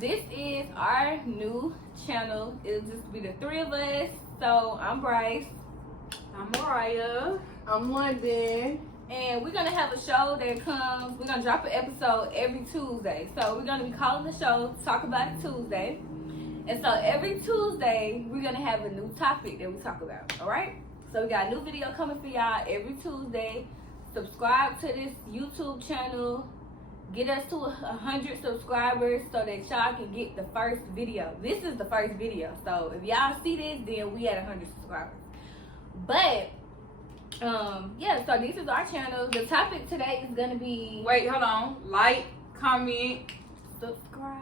This is our new channel. It'll just be the three of us. So I'm Bryce. I'm Mariah. I'm London. And we're gonna have a show that comes. We're gonna drop an episode every Tuesday. So we're gonna be calling the show Talk About It Tuesday. And so every Tuesday we're gonna have a new topic that we talk about. All right. So we got a new video coming for y'all every Tuesday. Subscribe to this YouTube channel. Get us to 100 subscribers so that y'all can get the first video. This is the first video. So if y'all see this, then we at 100 subscribers. But yeah, so this is our channel. The topic today is gonna be, Wait, hold on. Like, comment, subscribe.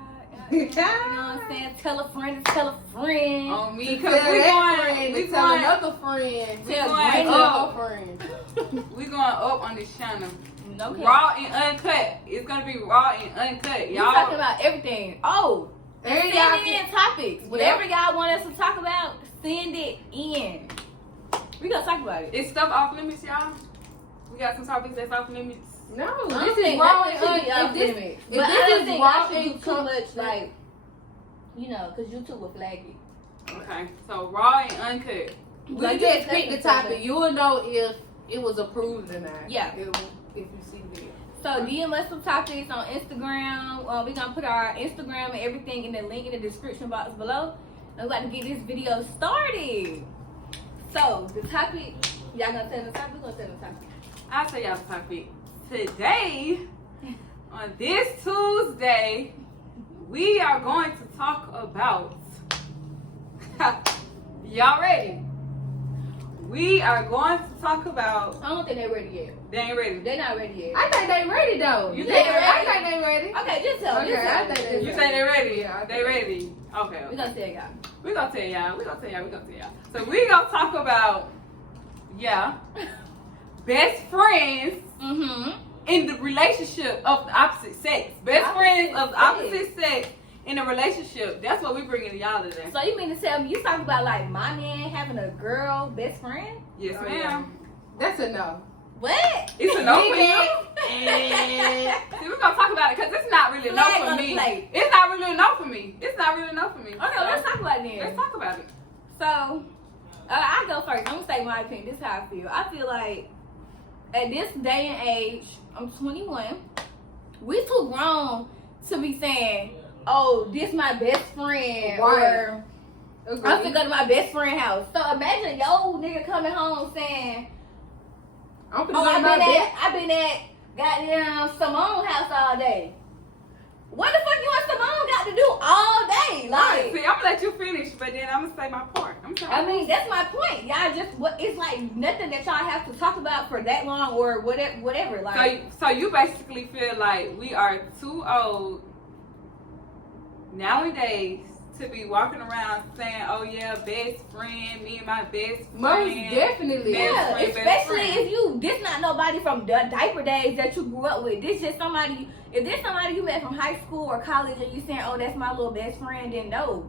You know what I'm saying? Tell a friend to tell a friend. on me, Tell cause we tell going another friend. Tell going Another friend. we going up on this channel. Okay. Raw and uncut. It's gonna be raw and uncut, We y'all. talking about everything. Oh, And send y'all in topics. Whatever y'all want us to talk about, send it in. We gonna talk about it. Is stuff off limits, y'all? We got some topics that's off limits. No, I don't this is think raw nothing and should be off uncut. If limits. this But I is don't think raw I should do and too uncut, much, like, you know, because YouTube will flag it. Okay, so raw and uncut. we Like, just that's pick the the topic. subject. You will know if it was approved or not. Yeah. If you see the video. So DM us some topics on Instagram. We're gonna put our Instagram and everything in the link in the description box below. And we're about to get this video started. So the topic, y'all gonna tell the topic? We're gonna tell the topic. I'll tell y'all the topic. Today, on this Tuesday, we are going to talk about. Y'all ready? We are going to talk about. I don't think they're ready yet. They ain't ready. They're not ready yet. I think they ready though. You think Yeah, they ready? I think they ready. Okay, just tell them. Okay, Just tell I them. think they You say they ready? Yeah, I They think- ready. Okay. We're gonna tell y'all. We're gonna tell y'all. We're gonna tell y'all. We're gonna tell y'all. So we gonna talk about, best friends Mm-hmm. in the relationship of the opposite sex. Best friends of the opposite sex in a relationship. That's what we bringing to y'all today. So you mean to tell me you talking about like my man having a girl best friend? Yes, Oh, ma'am. yeah. That's a no. What? It's a no for you. And See, we're gonna talk about it because it's not really a no Flag for on the me. plate. It's not really a no for me. It's not really a no for me. Okay, let's talk about it then. Let's talk about it. So, I go first. I'm gonna say my opinion. This is how I feel. I feel like at this day and age, I'm 21. We too grown to be saying, "Oh, this my best friend," or "I'm gonna go to my best friend house." So imagine yo nigga coming home saying, I'm "Oh, gonna my I've been at goddamn Simone house all day." What the fuck you and Simone got to do all day? Like, See, I'm gonna let you finish, but then I'm gonna say my part. I mean, that's my point. Y'all just it's like nothing that y'all have to talk about for that long or whatever. Like, So you basically feel like we are too old nowadays to be walking around saying, "Oh yeah, best friend, me and my best friend." Most definitely. Best yeah, friend, best especially friend. if you this not nobody from the diaper days that you grew up with. This just somebody. If this somebody you met from high school or college and you saying, "Oh, that's my little best friend," then no.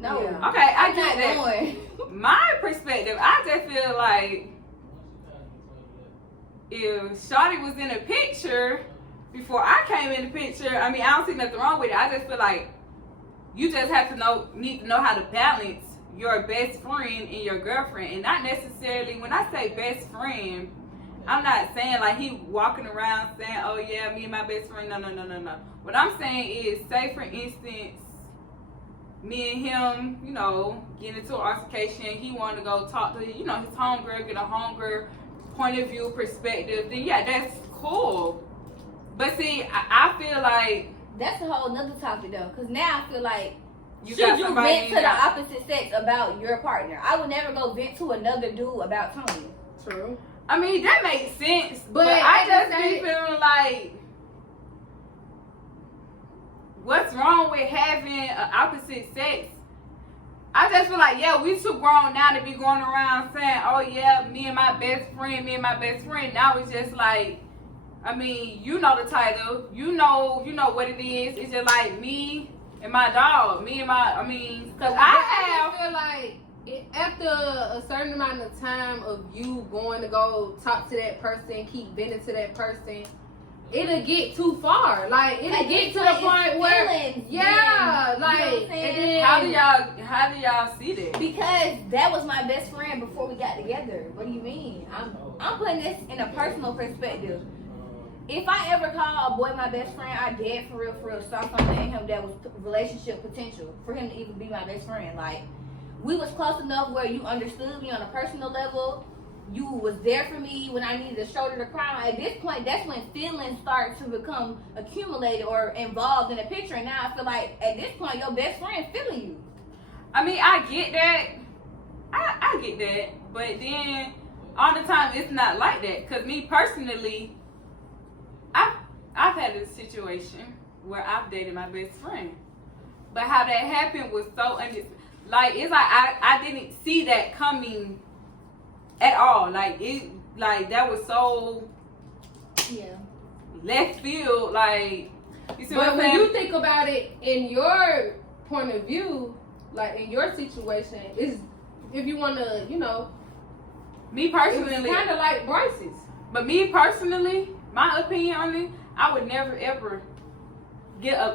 Yeah. Okay, I I'm get not that. going. My perspective, I just feel like if Shawty was in a picture before I came in the picture, I mean, I don't see nothing wrong with it. I just feel like you just have to need to know how to balance your best friend and your girlfriend, and not necessarily. When I say best friend, I'm not saying like he walking around saying, "Oh yeah, me and my best friend." No. What I'm saying is, say for instance, me and him, you know, get into an altercation. He want to go talk to, you know, his homegirl, get a homegirl point of view perspective. Then yeah, that's cool. But see, I feel like That's a whole nother topic though, because now I feel like you should got you somebody vent in to the there. opposite sex about your partner? I would never go vent to another dude about Tony. True. I mean, that makes sense, but But I at just the be same- feeling like, what's wrong with having an opposite sex? I just feel like, yeah, we too grown now to be going around saying, "Oh yeah, me and my best friend, me and my best friend." Now it's just like, I mean, you know the title, you know what it is. It's just like me and my dog, me and my, I mean, cause I feel like after a certain amount of time of you going to go talk to that person, keep venting to that person, it'll get too far. Like it'll Like, get it's to like the point it's where feelings, yeah, then. like You know what I'm saying? and then, How do y'all see that? Because that was my best friend before we got together. What do you mean? I'm putting this in a personal perspective. If I ever call a boy my best friend, I dead for real saw something in him that was relationship potential for him to even be my best friend. Like, we was close enough where you understood me on a personal level. You was there for me when I needed a shoulder to cry on. At this point, that's when feelings start to become accumulated or involved in a picture. And now I feel like at this point, your best friend feeling you. I mean, I get that. I get that. But then, all the time, it's not like that. Because me personally, I've had a situation where I've dated my best friend. But how that happened was so it's like I didn't see that coming at all. Like that was so left field. Like, you see what but I'm when saying? you think about it in your point of view, like in your situation, is if you want to, Me personally, it's kind of like Bryce's. But me personally, my opinion on it, I would never ever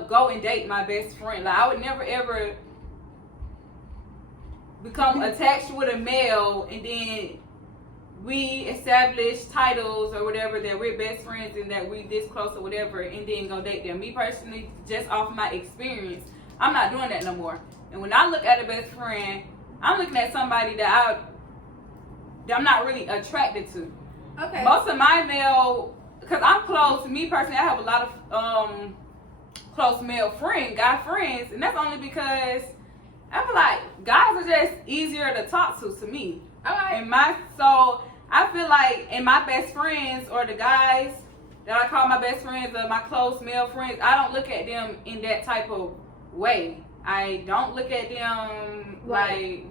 go and date my best friend. Like, I would never ever become attached with a male and then we establish titles or whatever that we're best friends and that we this close or whatever and then go date them. Me personally, just off my experience, I'm not doing that no more. And when I look at a best friend, I'm looking at somebody that I'm not really attracted to. Okay. Most of my male, because I'm close, me personally, I have a lot of close male guy friends, and that's only because I feel like guys are just easier to talk to me. All right. So I feel like in my best friends or the guys that I call my best friends or my close male friends, I don't look at them in that type of way. I don't look at them like.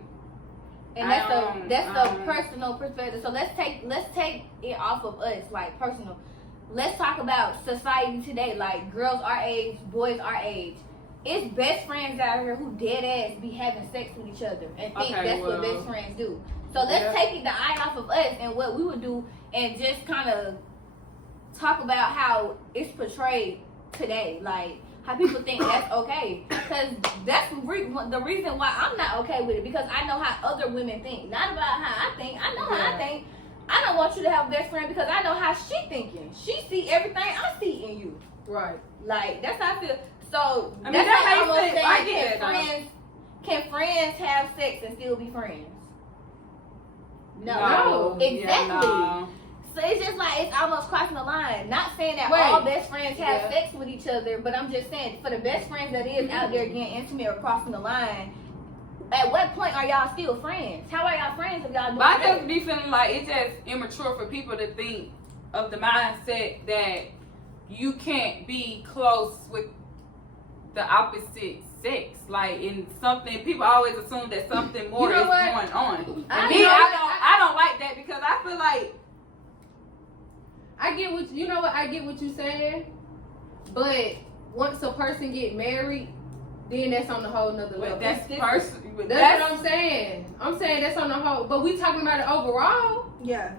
And that's a personal perspective. So let's take it off of us, like personal. Let's talk about society today, like girls our age, boys our age. It's best friends out here who dead ass be having sex with each other and think that's what best friends do. So let's take the eye off of us and what we would do and just kind of talk about how it's portrayed today, like how people think that's okay. Because that's the reason why I'm not okay with it, because I know how other women think. Not about how I think. I know how I think. I don't want you to have a best friend because I know how she thinking. She see everything I see in you. Right. Like, that's how I feel. So, I mean, that's that like almost makes sense. I saying, get it, can friends have sex and still be friends? No. Exactly. Yeah, no. So it's just like, it's almost crossing the line. Not saying that Wait. all best friends have sex with each other, but I'm just saying, for the best friends that is out there getting intimate or crossing the line, at what point are y'all still friends? How are y'all friends if y'all doing But I that? just be feeling like it's just immature for people to think of the mindset that you can't be close with the opposite sex. Like, in something, people always assume that something more is going on. I don't like that because I feel like I get what you're saying, but once a person get married, then that's on a whole nother level. That's That's what I'm saying. I'm saying that's on the whole, but we talking about it overall. Yeah.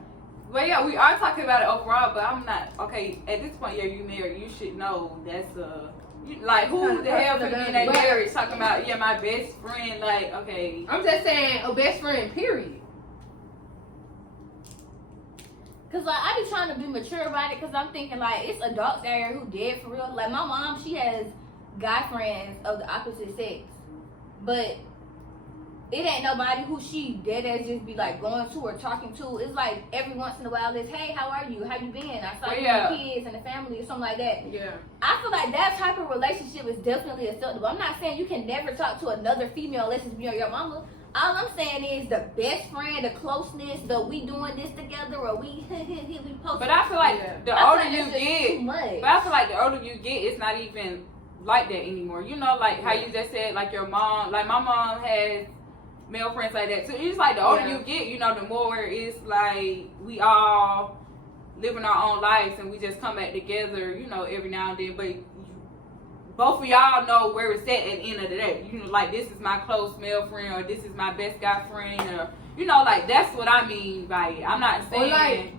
Well, yeah, we are talking about it overall, but I'm not okay. At this point, you married, you should know that's like, who the hell could be in that marriage talking about my best friend? Like, okay, I'm just saying a best friend. Period. Cause like I be trying to be mature about it, cause I'm thinking like it's adults out here who dead for real. Like my mom, she has guy friends of the opposite sex, but it ain't nobody who she dead ass just be like going to or talking to. It's like every once in a while it's, hey, how are you? How you been? I saw you and the kids and the family or something like that. Yeah. I feel like that type of relationship is definitely acceptable. I'm not saying you can never talk to another female unless it's your mama. All I'm saying is the best friend, the closeness, the we doing this together, or we post. But I feel like the older you get, but I feel like the older you get, it's not even like that anymore. You know, like how you just said, like your mom, like my mom has male friends like that. So it's like the older you get, you know, the more it's like we all living our own lives and we just come back together, you know, every now and then. But both of y'all know where it's at the end of the day. You know, like this is my close male friend or this is my best guy friend or, you know, like that's what I mean by it. I'm not saying. Or like,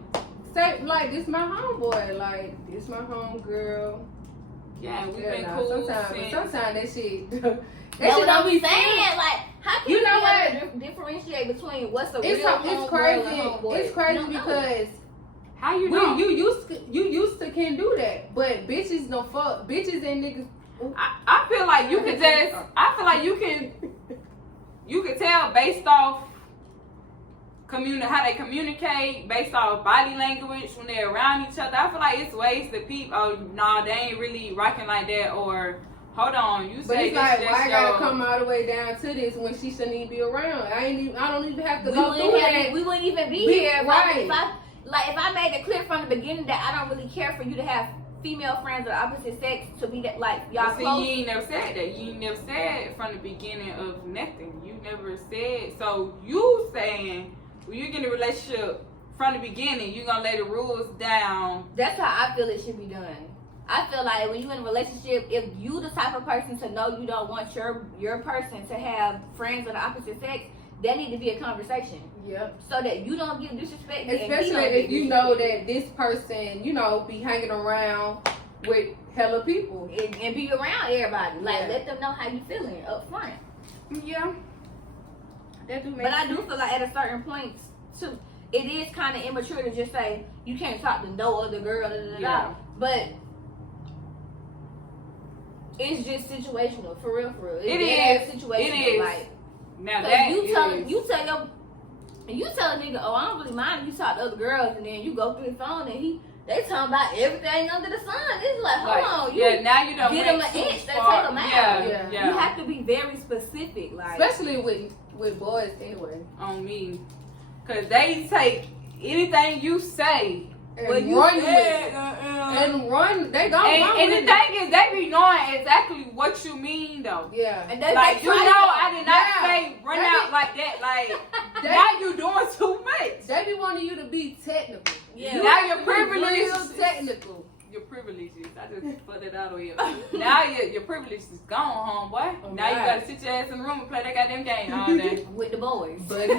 say like this my homeboy, like this my homegirl. Yeah, we've Yeah, been nah, cool sometimes that shit. That's what I'm be saying. Like, how can You know be able to differentiate between what's a real It's homeboy crazy. and a homeboy? It's crazy You don't know. because How you know? you used to can do that, but bitches don't fuck. Bitches and niggas. I feel like you can just. I feel like you can tell based off how they communicate, based off body language when they're around each other. I feel like it's ways that people, oh nah, they ain't really rocking like that, or hold on, you But say it's this, like, this, why I gotta yo. come all the way down to this when she shouldn't even be around? I don't even have to We go through that. we wouldn't even be We- here. right. If I made it clear from the beginning that I don't really care for you to have female friends of the opposite sex to be that like y'all But see, close. you ain't never said that. You ain't never said from the beginning of nothing. You never said. So you saying when you get in a relationship from the beginning, you gonna lay the rules down. That's how I feel it should be done. I feel like when you're in a relationship, if you the type of person to know you don't want your person to have friends of the opposite sex, there need to be a conversation. Yep. So that you don't get disrespected. and he Especially don't if get you know disrespected. that this person, be hanging around with hella people. and be around everybody. Like Yeah. let them know how you feeling up front. Yeah. That do make But I sense. do feel like at a certain point too, it is kind of immature to just say you can't talk to no other girl. Da, da, da, Yeah. da. But it's just situational, for real, for real. It's It dead is. ass situational. It is. Like, Now 'cause that you tell is- a nigga, oh, I don't really mind if you talk to other girls, and then you go through his phone and they talking about everything under the sun. It's like, hold on, you now you don't give went them an too inch, they far. take them out. Yeah. You have to be very specific, like Especially with boys anyway. On me, cause they take anything you say And Well, you run with said, it. And run. They don't run and with the it. thing is, they be knowing exactly what you mean though. Yeah. and they Like they you try know, to- I did not Yeah. say run They out be- like that. Like They- now you doing too much. They be wanting you to be technical. Yeah. Now you're Real privileged. technical. Your privileges. I just put it out of you. Now your privilege is gone, homeboy. Oh, Now you right. gotta sit your ass in the room and play that goddamn game all day. with the boys. Buddy.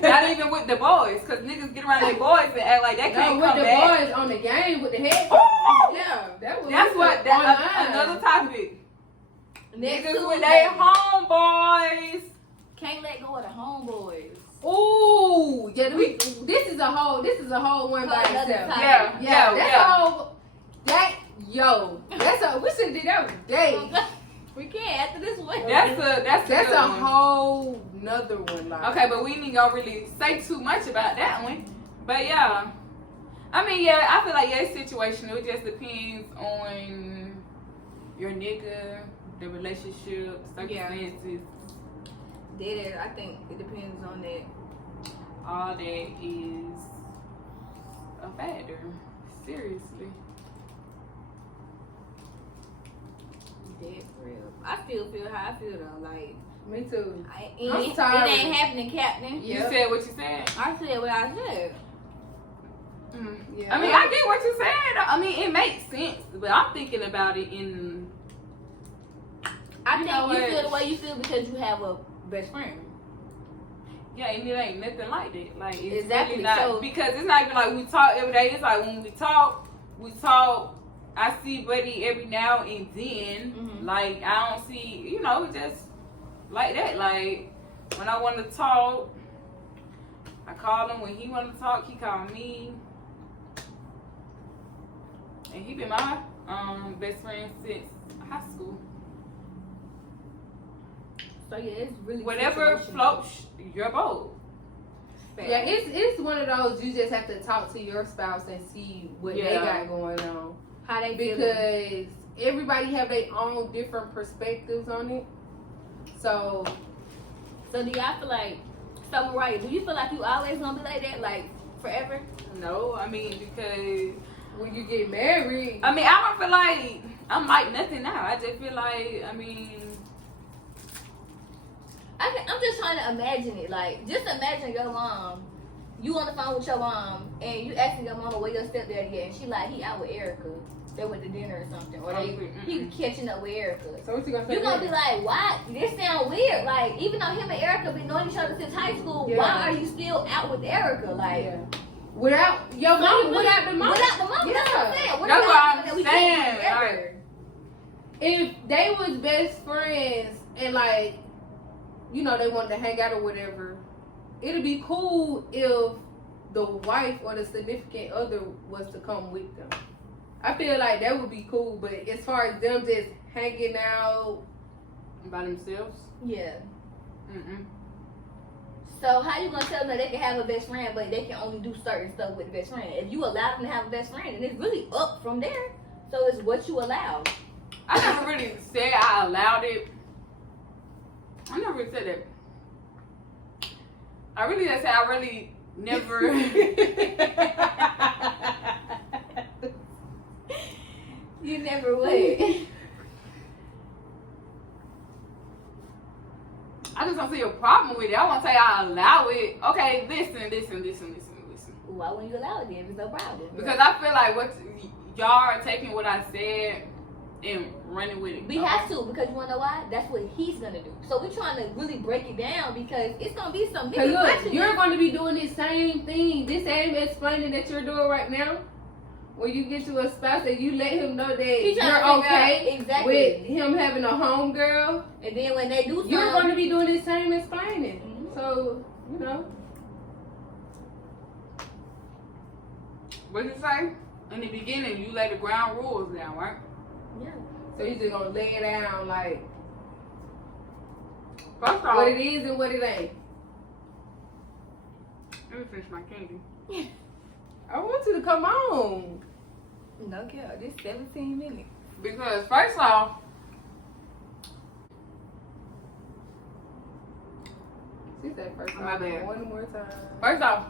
Not even with the boys, cause niggas get around their boys and act like they No, can't with come the back. boys on the game with the head. Oh! Yeah, That's what another topic. Next Niggas with Tuesday, their homeboys. can't let go of the homeboys. Ooh, yeah. This is a whole one by Another itself. topic. Yeah, That's a whole. We should do that today. We can't after this one. That's That's good a one. whole nother one. Like. Okay, but we ain't gonna really say too much about that one. But yeah, I mean, yeah, I feel like it's situational. It just depends on your nigga, the relationship, circumstances. I think it depends on that. All that is a factor. Seriously. Dead for real. I still feel how I feel though. Like Me too. it tired. ain't happening, Captain. Yeah. You said what you said. I said what I said. Yeah. I mean, I get what you said. I mean, it makes sense, but I'm thinking about it in. I You think know you what? feel the way you feel because you have a best friend. Yeah, and it ain't nothing like that. Like it's Exactly, really not so- because it's not even like we talk every day. It's like when we talk. I see Buddy every now and then. Mhm. Like I don't see, just like that. Like when I want to talk, I call him. When he want to talk, he call me. And he been my best friend since high school. So yeah, it's really Whatever situational. floats your boat. Fact. Yeah, it's one of those you just have to talk to your spouse and see what they Yeah. got going on. How they feel. Because everybody have their own different perspectives on it. So So do y'all feel like, so Mariah, do you feel like you always gonna be like that, like forever? No, I mean because when you get married, I don't feel like I'm like nothing now. I just feel like I'm just trying to imagine it. Like, just imagine your mom. You on the phone with your mom, and you asking your mama where your stepdaddy at, and she like, he out with Erica. They went to dinner or something, or he catching up with Erica. so what you gonna say? You gonna be like, why? This sound weird. Like, even though him and Erica been knowing each other since high school, Yeah. why are you still out with Erica? Like, Yeah. Without your mama, without the mama. Without the mama, that's what I'm Yeah. saying. What That's about what that I'm we can't saying. be together? Like, If they was best friends and like, you know, they wanted to hang out or whatever, it'd be cool if the wife or the significant other was to come with them. I feel like that would be cool, but as far as them just hanging out, by themselves. Yeah. Mm-mm. So how you gonna tell them that they can have a best friend, but they can only do certain stuff with the best friend? If you allow them to have a best friend, and it's really up from there. So it's what you allow. I never really said I allowed it. I never really said that. I really just said I really never. You never would. I just don't see a problem with it. I won't say I allow it. Okay, listen. Why wouldn't you allow it then? It's no problem. Because I feel like y'all are taking what I said and running with it. We have to, because you wanna know why? That's what he's gonna do. So we're trying to really break it down because it's gonna be some Cause niggas look, watching you're this. going to be doing the same thing, this same explaining that you're doing right now. When you get to a spouse and you let him know that He's trying you're to figure okay out exactly. with him having a homegirl, And then when they do something, you're going to be doing the same explaining. Mhm. So, you know. What did you say? In the beginning, you lay the ground rules down, right? yeah. So you just gonna lay it down like First off, what it is and what it ain't. let me finish my candy. I want you to come on. No care. This 17 minutes. Because first off, She said first My time. bad. One more time. First off,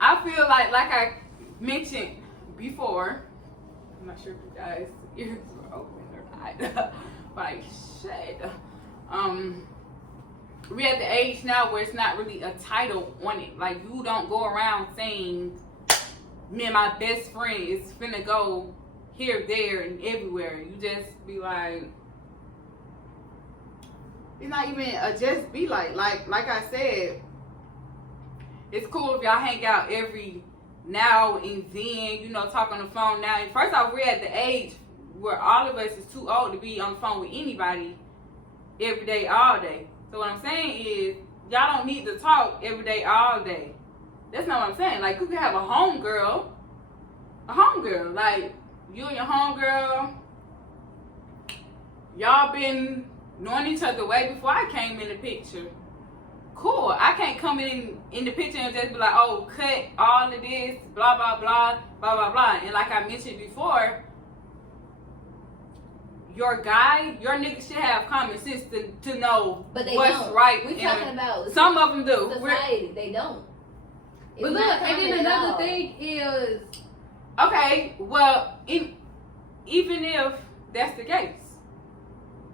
I feel like I mentioned before, I'm not sure if you guys' ears were open or not, but I said, we're at the age now where it's not really a title on it. Like, you don't go around saying, me and my best friend is finna go here, there, and everywhere. You just be like, it's not even a just be like I said, it's cool if y'all hang out every now and then, you know, talk on the phone now. And first off, we're at the age where all of us is too old to be on the phone with anybody every day, all day. So what I'm saying is, y'all don't need to talk every day, all day. That's not what I'm saying. Like, you can have a homegirl, like, you and your homegirl, y'all been knowing each other way before I came in the picture. Cool. I can't come in the picture and just be like, oh, cut all of this, blah, blah, blah, blah, blah, blah. And like I mentioned before, your guy, your nigga should have common sense to know But they what's don't. right. We're talking about some of them do. society. They don't. It's But look, not and common then at another all. thing is, Okay, well, even if that's the case,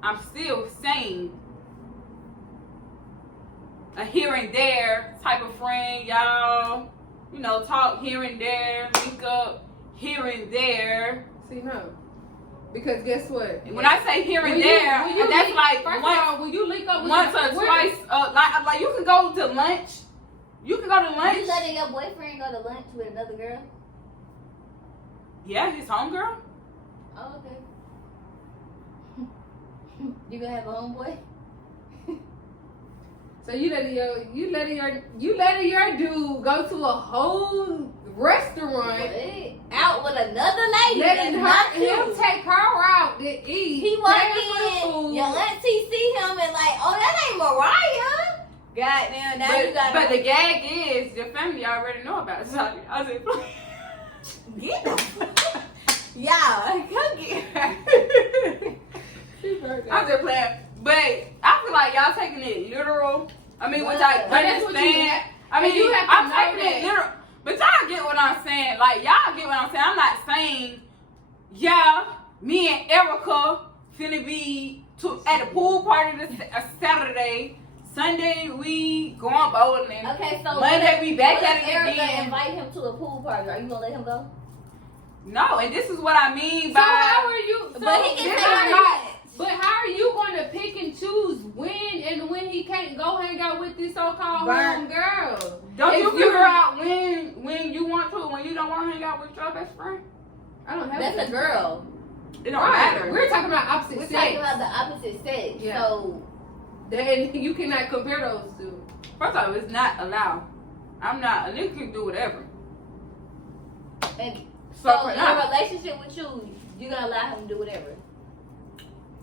I'm still saying a here and there type of friend, y'all. You know, talk here and there, link up here and there. see, no. Because guess what? And when I say here and When you- there, when you that's link- like first once, of all, when you link up with once your- or where- twice. Like you can go to lunch. You can go to lunch. You letting your boyfriend go to lunch with another girl? Yeah, his homegirl. Oh, okay. You gonna have a homeboy? So you letting your dude go to a whole restaurant, What? Out with another lady? letting That's not him cute. take her out to eat. He pay walk for the in, food. your auntie see him and like, oh, that ain't Mariah. Goddamn, now you got. But the gag is your family already know about it. So I said, Get them. Y'all, come get her. I'm just playing. But I feel like y'all taking it literal. I mean, which But I that's what you- understand. I and mean, you have to I'm know taking it that. literal. But y'all get what I'm saying. Like, y'all get what I'm saying. I'm not saying, yeah, me and Erica finna be at a pool party this Saturday. Sunday, we going bowling. Okay, so Monday, we back what at if it Erica again. invite him to a pool party? Are you gonna let him go? No, and this is what I mean So by. how are you? But he can this say is that. But how are you going to pick and choose when and when he can't go go hang out with this so-called Burn. girl. Don't you If figure out when you want to, when you don't want to hang out with your best friend? I don't have That's a girl. It don't Right. matter. We're talking about opposite We're sex. talking about the opposite sex. Yeah. So Then you cannot compare those two. First of all, it's not allowed. I'm not. A nigga can do whatever. and So so for in now, a relationship with you, you're gonna allow him to do whatever.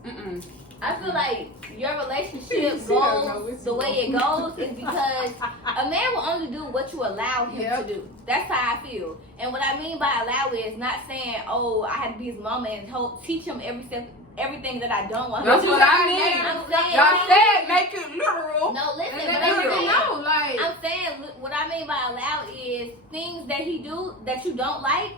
mm-mm. I feel like your relationship See, I don't know goes what the you way it goes is because a man will only do what you allow him Yep. to do. That's how I feel. And what I mean by allow is not saying, oh, I had to be his mama and teach him everything that I don't want him That's to do. what I mean. I'm saying, Y'all said make it literal. no, listen, And but let I'm everything saying, know, like, I'm saying what I mean by allow is things that he do that you don't like,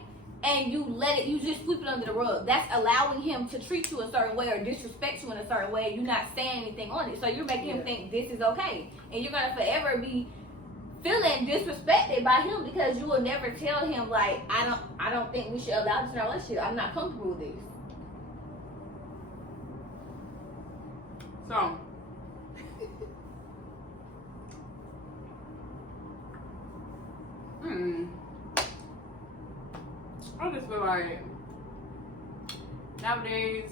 and you just sweep it under the rug. That's allowing him to treat you a certain way or disrespect you in a certain way. You're not saying anything on it, so you're making him think this is okay, and you're gonna forever be feeling disrespected by him because you will never tell him like I don't think we should allow this in our relationship. I'm not comfortable with this. So. I just feel like nowadays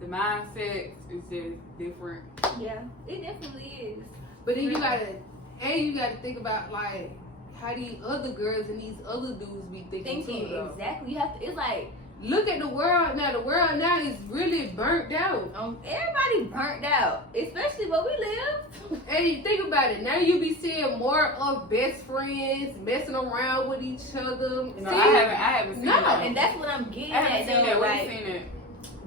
the mindset is just different. Yeah, it definitely is. but then you gotta think about like how these other girls and these other dudes be thinking Thinking too, though. exactly. You have to. It's like Look at the world now. The world now is really burnt out. everybody burnt out, especially where we live. And you think about it, now you be seeing more of best friends messing around with each other. No, I haven't seen No, that. And that's what I'm getting I haven't at seen though. that. We've Like, seen it.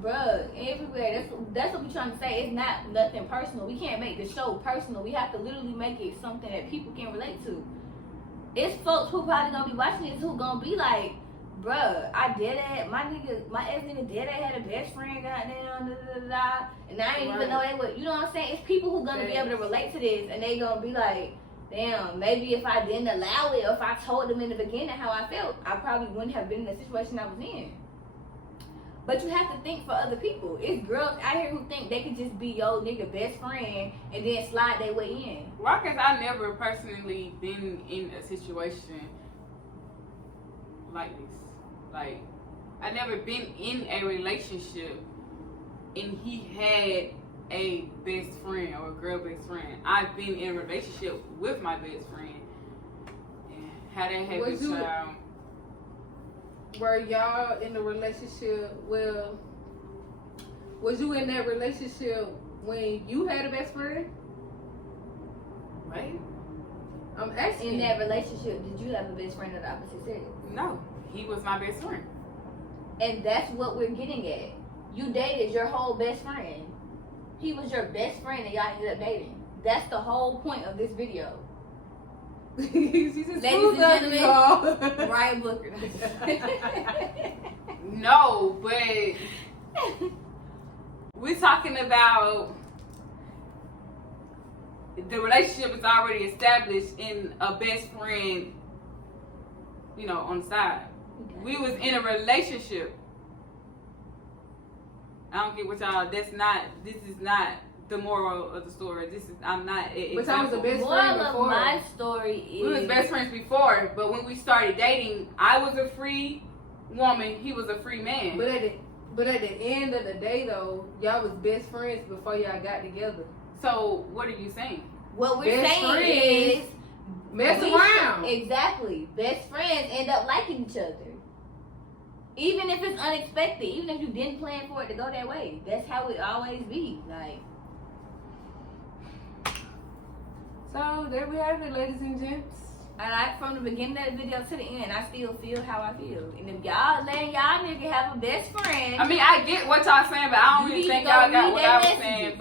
bruh, everywhere. That's what we're trying to say. It's not nothing personal. We can't make the show personal. We have to literally make it something that people can relate to. It's folks who probably gonna be watching this who gonna be like, bruh, I did it. My ex nigga did it. Had a best friend, goddamn, and I didn't even know they would. You know what I'm saying? It's people who gonna be able to relate to this, and they gonna be like, damn, maybe if I didn't allow it, or if I told them in the beginning how I felt, I probably wouldn't have been in the situation I was in. But you have to think for other people. It's girls out here who think they could just be your nigga best friend and then slide their way in. Why? Because I never personally been in a situation like this. Like, I never been in a relationship and he had a best friend or a girl best friend. I've been in a relationship with my best friend and had a happy Was you- child. Were y'all in a relationship? Well, was you in that relationship when you had a best friend? Right? I'm asking. In that relationship, did you have a best friend of the opposite sex? No, he was my best friend. And that's what we're getting at. You dated your whole best friend. He was your best friend and y'all ended up dating. That's the whole point of this video. She said, Ladies and "Smooth y'all." Ryan Booker. No, but we're talking about the relationship is already established in a best friend, you know, on the side. We was in a relationship. I don't get what y'all. This is not the moral of the story. I'm not. But I was a best friend Moral of before. my story is We was best friends before, but when we started dating, I was a free woman. He was a free man. But at the end of the day, though, y'all was best friends before y'all got together. So what are you saying? what we're Best saying is Mess we around. exactly. Best friends end up liking each other. Even if it's unexpected, even if you didn't plan for it to go that way. That's how it always be. Like, So there we have it, ladies and gents. and from the beginning of the video to the end, I still feel how I feel. And if y'all letting y'all nigga have a best friend, I mean, I get what y'all saying, but I don't You really need think to go y'all got read what their I was messages. saying,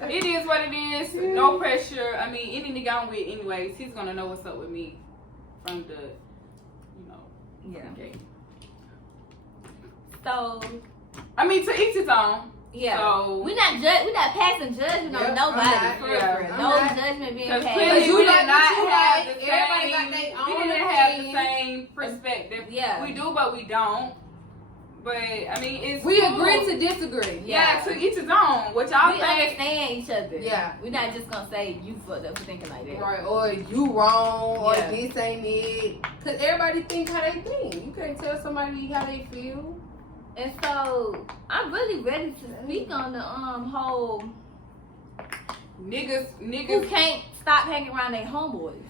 but it is what it is. No pressure. I mean, any nigga I'm with anyways, he's gonna know what's up with me from the, you know, yeah. okay. So I mean, to each his own. yeah, So, we're not passing judgment on Yep, nobody. I'm not. For Yeah, real. I'm No not. judgment being because passed. clearly You we like did what not you have like. the Everybody got same. their We own didn't have the opinion. same perspective. Yeah. We do, but we don't. But I mean, it's We cool. agree to disagree. Yeah, to each his own. What y'all We think? understand each other. Yeah. We're not just gonna say you fucked up for thinking like that. Right, or you wrong, or Yeah. this ain't it. Cause everybody think how they think. You can't tell somebody how they feel. And so I'm really ready to speak on the whole Niggas. who can't stop hanging around their homeboys.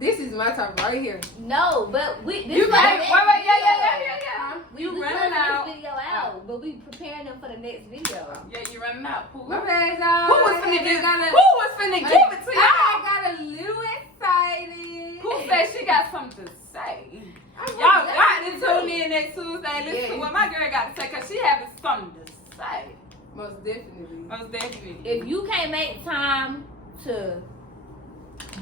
This is my topic right here. No, but we. This You is got the it. next Wait, video. yeah. We You running putting out. this video out, but we preparing them for the next video. Yeah, you running out. Pooh. My bad, y'all. Who was finna give? Who was finna give it to y'all? I got a little excited. Who said she got something to say? I'm Y'all glad got to you tune do. in next Tuesday. Listen to Yeah. what my girl got to say, cause she having something to say. Most definitely. Most definitely. If you can't make time to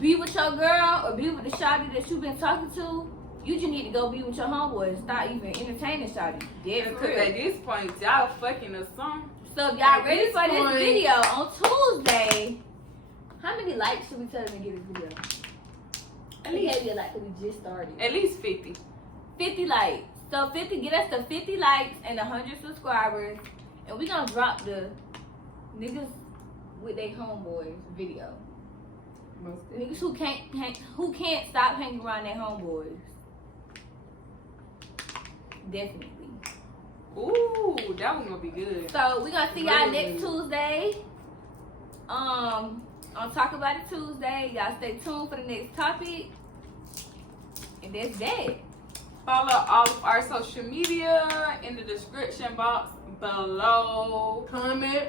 be with your girl or be with the shawty that you've been talking to, you just need to go be with your homeboy and start even entertaining shawty. Dead for Because real. at this point, y'all fucking or something. So if y'all At ready this for this point- video on Tuesday, how many likes should we tell them to get this video? At We least, gave you a like 'cause we just started. at least 50. 50 likes. So 50, get us to 50 likes and 100 subscribers, and we gonna drop the niggas with their homeboys video. Most definitely. Niggas who can't stop hanging around their homeboys. Definitely. Ooh, that one gonna be good. So we gonna see y'all Really? next Tuesday. On Talk About It Tuesday. Y'all stay tuned for the next topic. And that's that. Follow all of our social media in the description box below. Comment.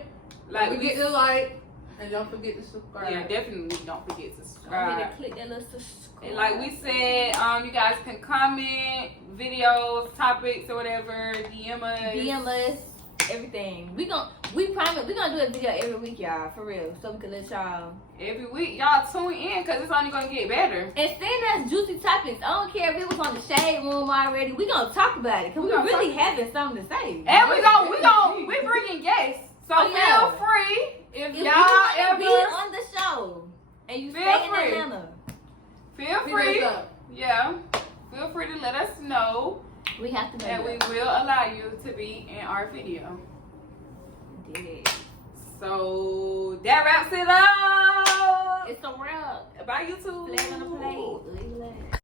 Like Don't forget to like. And don't forget to subscribe. yeah, definitely don't forget to Don't subscribe. forget to click that little subscribe. And like we said, you guys can comment videos, topics, or whatever. DM us. everything. We promise we gonna do a video every week, y'all, for real. So we can let y'all. Every week, y'all tune in because it's only gonna get better. And send us juicy topics. I don't care if it was on the shade room already. We gonna talk about it because we gonna really having something to say. And we bringing guests. So Oh, yeah. feel free if If you y'all wanna be ever on the show and you Feel stay in free. Atlanta, feel Hit free. us up. Yeah, feel free to let us know, we have to and know. we will allow you to be in our video. Dead. So that wraps it up. It's a wrap. Bye, YouTube. Flag on the plate.